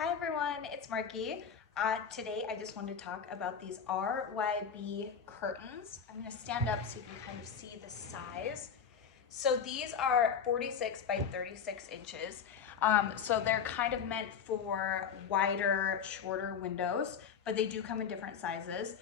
Hi everyone, it's Marky. Today I just wanted to talk about these RYB curtains. I'm going to stand up so you can kind of see the size. So these are 46 by 36 inches. So they're kind of meant for wider, shorter windows, but they do come in different sizes.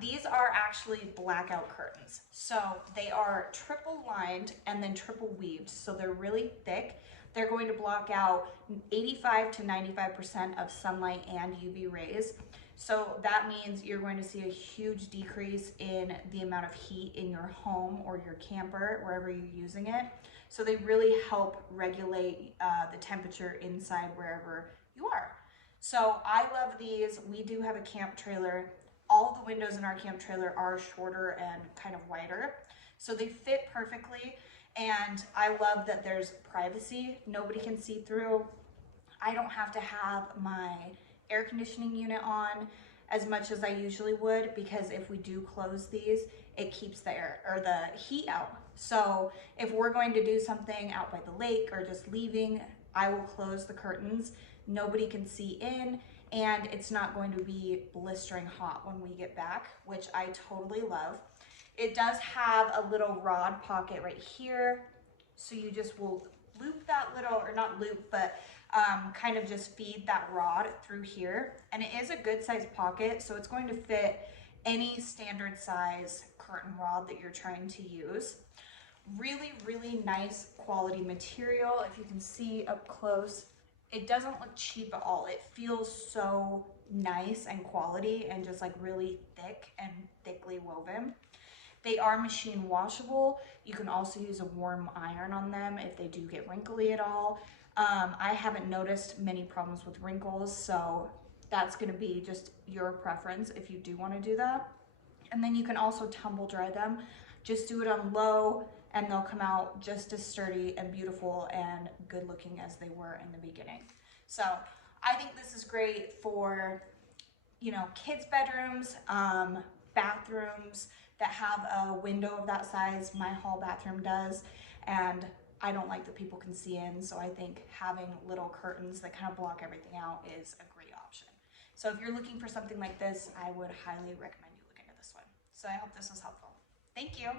These are actually blackout curtains. So they are triple lined and then triple weaved. So they're really thick. They're going to block out 85 to 95% of sunlight and UV rays. So that means you're going to see a huge decrease in the amount of heat in your home or your camper, wherever you're using it. So they really help regulate the temperature inside wherever you are. So I love these. We do have a camp trailer. All the windows in our camp trailer are shorter and kind of wider. So they fit perfectly. And I love that there's privacy. Nobody can see through. I don't have to have my air conditioning unit on as much as I usually would, because if we do close these, it keeps the air or the heat out. So if we're going to do something out by the lake or just leaving, I will close the curtains. Nobody can see in, and it's not going to be blistering hot when we get back, which I totally love. It does have a little rod pocket right here. So you just will loop that little, or not loop, but kind of just feed that rod through here. And it is a good size pocket, so it's going to fit any standard size curtain rod that you're trying to use. Really, really nice quality material. If you can see up close, it doesn't look cheap at all. It feels so nice and quality and just like really thick and thickly woven. They are machine washable. You can also use a warm iron on them if they do get wrinkly at all. I haven't noticed many problems with wrinkles, so that's gonna be just your preference if you do wanna do that. And then you can also tumble dry them. Just do it on low and they'll come out just as sturdy and beautiful and good looking as they were in the beginning. So I think this is great for, you know, kids' bedrooms, bathrooms that have a window of that size. My hall bathroom does, and I don't like that people can see in, so I think having little curtains that kind of block everything out is a great option. So if you're looking for something like this, I would highly recommend you look into this one. So I hope this was helpful. Thank you.